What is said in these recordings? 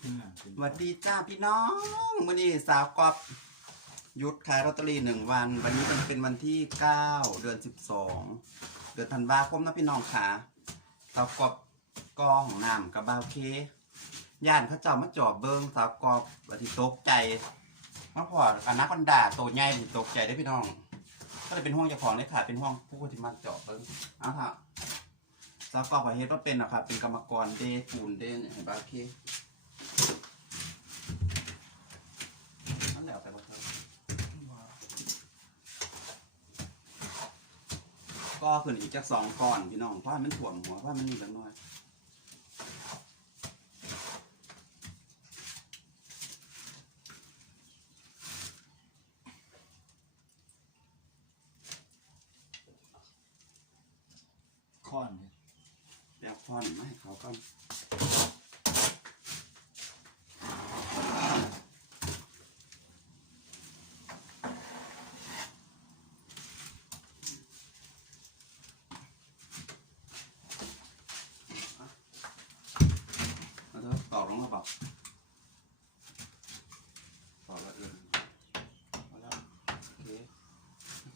สวัสดีจ้าพี่น้องมื่อนี้สาวกอบยุดขายลอตเตอรี่หนึ่งวัน วันนี้เป็นเป็นวันที่เก้าเดือนสิบสองเดือนธันวาคมนะพี่น้องค่ะสาวกอบกอของน้ำกับบาวเคย่านเขาเจ้ามาจอบเบิงสาวกอบวันที่ตกใจมาพออนาคอนดาโตใหญ่ที่ตกใจได้พี่น้อง ก็เลยเป็นห้องเจ้าของเลยค่ะเป็นห้องผู้คนที่มาจาะเบิงเอาค่ะสาวกอบขอเฮ็ดว่าเป็นอะค่ะเป็นกรรมกรเดปูนเดเนี่ยเห็นบ้าวเค นั่นแหละแต่ว่าเธอ ก็ขึ้นอีกจากสองก้อนพี่น้องเพราะมันถ่วมหัวเพราะมันมีแบบน้อยค้อนเนี่ยแล้วพอนไม่ให้เขาก็แล้วเธ อต่อลงมาบอกต่อแล้วเออพอแล้วโอเค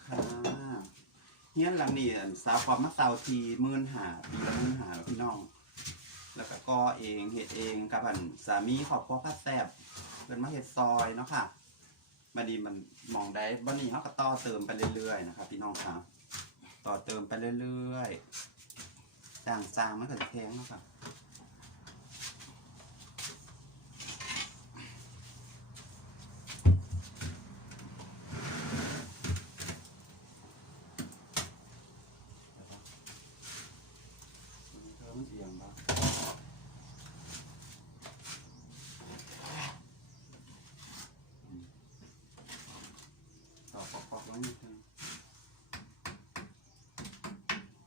ค่ะเฮียนหลังนี้อันสาวความมาเตาทีหมื่นหาปีละหมื่นหาแล้วพี่น้อง แล้วก็ก่อเองเฮ็ดเองกับอันสามีครอบครัวพัดแซบเพิ่นมาเฮ็ดซอยเนาะค่ะบัดนี้มันมองได้บัดนี้เฮาก็ต่อเติมไปเรื่อยๆนะครับพี่น้องครับต่อเติมไปเรื่อยๆจ้างสร้างมันก็จะแพงเนาะค่ะธอมันเอียงปะอืมต่อปอกปอกไว้นิดนึง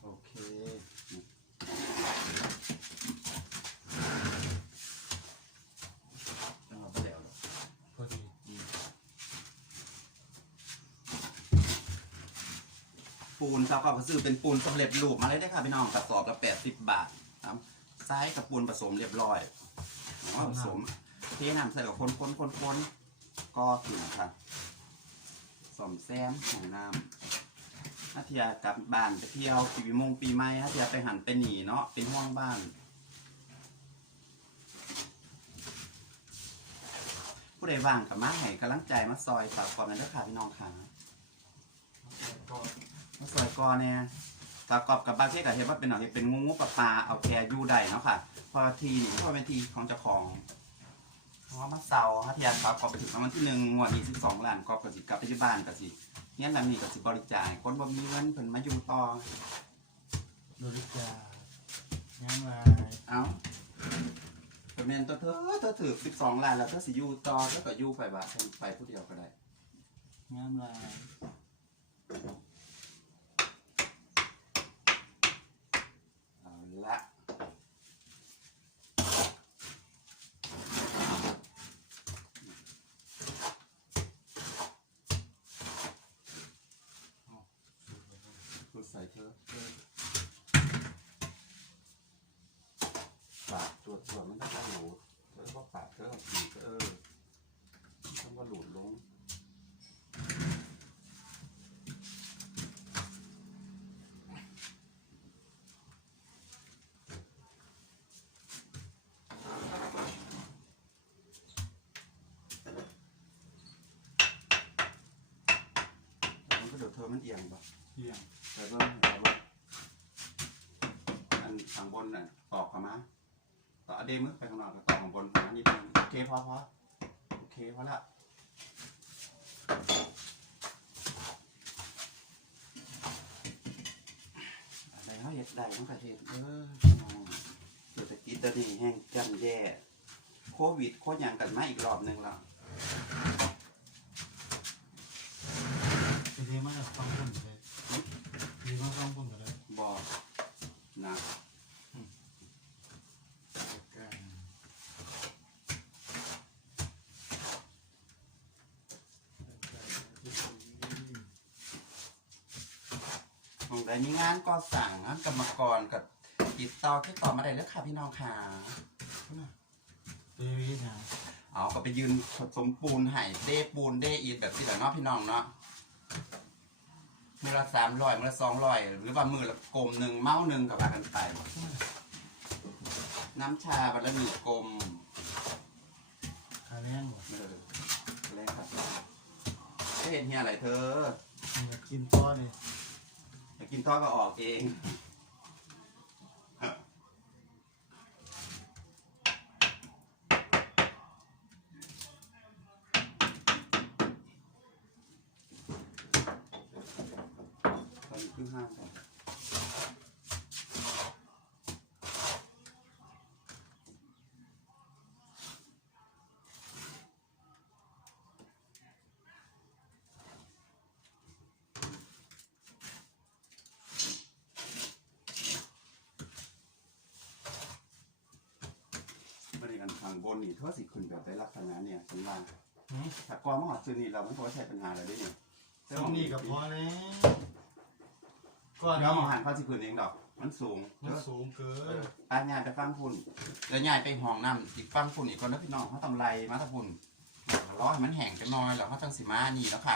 โอเคนี่จังหวะไปแล้วเหรอพอดีปูนเขาก็ซื้อเป็นปูนสำเร็จรูปมาเลยได้อค่ะพี่น้องกระสอบละแปดสิบบาทครับไซส์กับปูนผสมเรียบร้อยอ๋อผสมเทน้ำใส่กับคนคนคนคนก็คือนะ ครับสมแซมของน้ำถ้าเทียกลับบ้านไปเที่ยวปีมงปีใหม่ถ้าเทียไปหันไปหนีเนาะเป็นห้องบ้านผู้ใดว่างกับมาให้กำลังใจมาซอยฝากความนั้นด้วยค่ะพี่น้องค่ะมาซอยกอเนี่ยประกอบกับบางที่กับเห็นว่าเป็นหน่อยเป็นงูงูปลาปลาเอาแคอยู่ได้เนาะค่ะ พอทีนี่เพราะเป็นทีของเจ้าของ เพราะว่ามาเซาถ้าเทียนครับกอบไปถึงรางวัลที่หนึ่งงวดนี้สิบสองล้านกอบกับสิกลับไปที่บ้านกับสิเนี่ยหลังนี้กับสิบริจาคคนบ่มีเงินเพิ่นมาอยู่ต่อบริจาคยังไงเอ้าแต่แม่นตัวเธอเธอถือสิบสองล้านแล้วเธอสิอยู่ต่อแล้วก็อยู่ไปบ่าเพิ่นไปผู้เดียวก็ได้งามลายเอา ส่เธอเธอปากตรวจตรวจมันต้องหลุดเธอก็ปากเธอเอาผีเออต้องก็หลุดลง เดี๋ยวเธอมันเอียงปะเที่ยงแต่ก็แต่ว่าอันข้างบนน่ะตอกเข้ามาต่อเอาเดมึกไปข้างนอกก็ตอกข้างบนเข้ามานิดนึงโอเคพอพอโอเคพอละอะไรเขาเห็ดได้ต้องกระเทศเออเศรษฐกิจตอนนี้แห้งจำแย่โควิดโคตรยังกันมาอีกรอบหนึ่งแล้ว ไป เที่ยวมาจากฟังพุ่นเลยดีมากฟังพุ่นกันเลยบอกนะกันของใดมีงานก่อสร้างงานกรรมกรกับติดต่อที่ต่อมาได้เลยค่ะพี่น้องค่ะทีวีนะเอาก็ไปยืนผสมปูนไห้เด้ปูนเด้อีทแบบที่แบบเนาะพี่น้องเนาะ มือละสามร้อยมือละสองร้อยหรือว่ามือละกลมหนึ่งเมาหนึ่งกับว่ากันไป น้ำชาวันละหนึ่งกลมขาแรงบ่เออแรกครับไม่เห็นเฮียอะไรเธออยากกินต้อนี่อยากกินทอดก็ออกเองตอนนี้ครึ่งห้าก่อน บริการทางบนนี่เท่าสิขึ้นแบบได้ลักษณะเนี่ยฉันว่าหืมถ้ากวางมาหอดซื้อนี่เราไม่พอใช้ปัญหาอะไรได้เนี่ยตรงนี้ก็พอแล้วก็เดี๋ยวนี่มาหันเข้าสิพื้นเองดอก มันสูงมันสูงเกินป้าใหญ่ไปฟังพุ่นแล้วใหญ่ไปห้องน้ำอีกฟังพุ่นอีกคนแล้วพี่น้องเขาทำไรมาตะพุ่นรอให้มันแห้งกันหน่อยแล้วเขาจังสิมานี่แล้วค่ะ